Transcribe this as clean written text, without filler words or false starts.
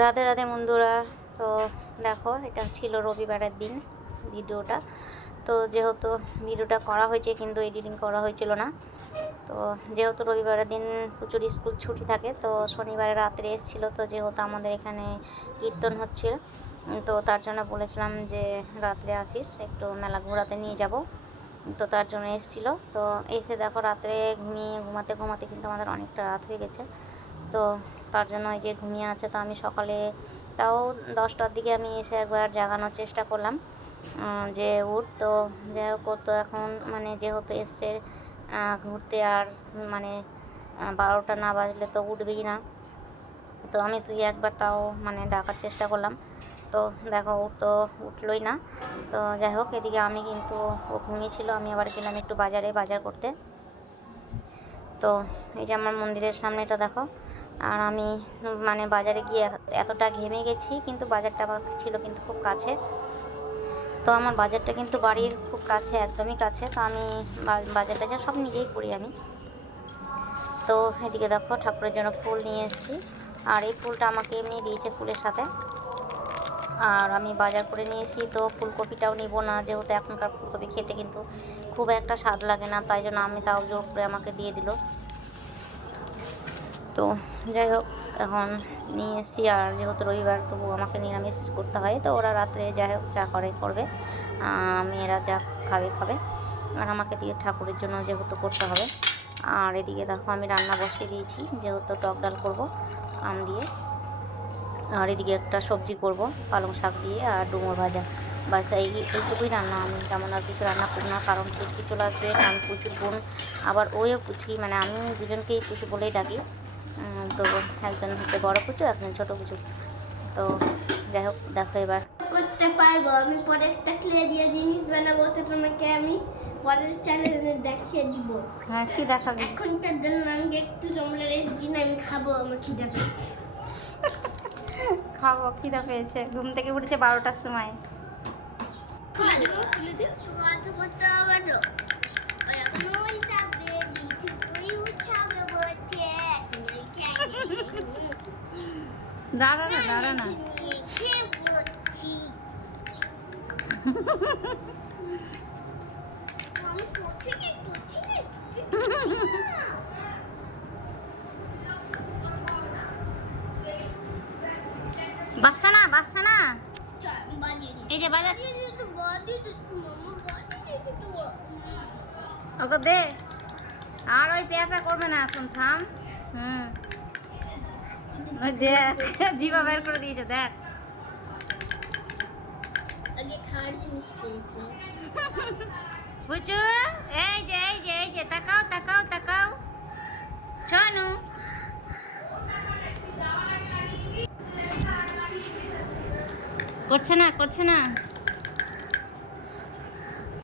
রাধে রাধে বন্ধুরা। তো দেখো, এটা ছিল রবিবারের দিন ভিডিওটা। তো যেহেতু ভিডিওটা করা হয়েছে কিন্তু এডিটিং করা হয়েছিল না। তো যেহেতু রবিবারের দিন প্রচুর স্কুল ছুটি থাকে, তো শনিবারে রাত্রে এসেছিলো। তো যেহেতু আমাদের এখানে কীর্তন হচ্ছিল, তো তার জন্য বলেছিলাম যে রাত্রে আসিস, একটু মেলা ঘোরাতে নিয়ে যাব। তো তার জন্য এসেছিলো। তো এসে দেখো রাত্রে ঘুমাতে ঘুমাতে কিন্তু আমাদের অনেকটা রাত হয়ে গেছে। তো তার জন্য এই যে ঘুমিয়ে আছে। তো আমি সকালে তাও 10টার দিকে আমি এসে একবার জাগানোর চেষ্টা করলাম যে উঠ। তো যাই হোক, তো এখন মানে যেহেতু এসছে ঘুরতে, আর মানে 12টা না বাজলে তো উঠবেই না। তো আমি তুই একবার তাও মানে ডাকার চেষ্টা করলাম। তো দেখো ও তো উঠলই না। তো যাই হোক, এদিকে আমি কিন্তু ও ঘুমিয়েছিল, আমি আবার গেলাম একটু বাজার করতে। তো এই যে আমার মন্দিরের সামনেটা দেখো। আর আমি মানে বাজারে গিয়ে এতটা ঘেমে গেছি, কিন্তু বাজারটা আমার ছিল কিন্তু খুব কাছে। তো আমার বাজারটা কিন্তু বাড়ির খুব কাছে, একদমই কাছে। তো আমি বাজারটা যা সব নিজেই করি আমি। তো এদিকে দেখো ঠাকুরের জন্য ফুল নিয়ে এসেছি। আর এই ফুলটা আমাকে এমনি দিয়েছে ফুলের সাথে। আর আমি বাজার করে নিয়েছি। তো ফুলকপিটাও নিব না, যেহেতু এখনকার ফুলকপি খেতে কিন্তু খুব একটা স্বাদ লাগে না, তাই জন্য আমি তাও জোর করে আমাকে দিয়ে দিল। তো যাই হোক, এখন নিয়ে এসেছি। আর যেহেতু রবিবার, তবু আমাকে নিরামিষ করতে হয়। তো ওরা রাত্রে যাই হোক যা করবে, মেয়েরা যা খাবে। আর আমাকে দিয়ে ঠাকুরের জন্য যেহেতু করতে হবে। আর এদিকে দেখো আমি রান্না বসিয়ে দিয়েছি, যেহেতু টক ডাল করবো আম দিয়ে। আর এদিকে একটা সবজি করব পালং শাক দিয়ে আর ডুমুর ভাজা। বাস এইটুকুই রান্না। আমি তেমন আর কিছু রান্না করব না, কারণ পুচকি চলে আসবে। আমি প্রচুর বোন, আবার ওইও পুচকি, মানে আমি দুজনকেই পুচু বলেই ডাকি। তো একজন হচ্ছে বড় পুচু, একজন ছোট পুচু। তো যাই হোক দেখো এবার করতে পারবো। আমি পরে একটা ক্লে দিয়ে জিনিস বানাবো, তো তোমাকে আমি পরের চ্যানেলে দেখিয়ে দিব। হ্যাঁ, কি দেখাবি? এখনকার জন্য আমি একটু তোমরা রেস্ট দিন, আমি খাবো, আমার খিদে পেয়েছে। খাবো, খিদা পেয়েছে। ঘুম থেকে উঠেছে 12টার সময়। দাঁড়া না বাচ্চা না এই যে বাজার ওকে দে। আর ওই পেঁপা করবে না এখন, থাম। ওই দেখ, জিভা বের করে দিয়েছে, দেখ। আগে খাওয়ার জিনিস পেয়েছে। বুঝু, এই যে তাকাও শোনো। করছে না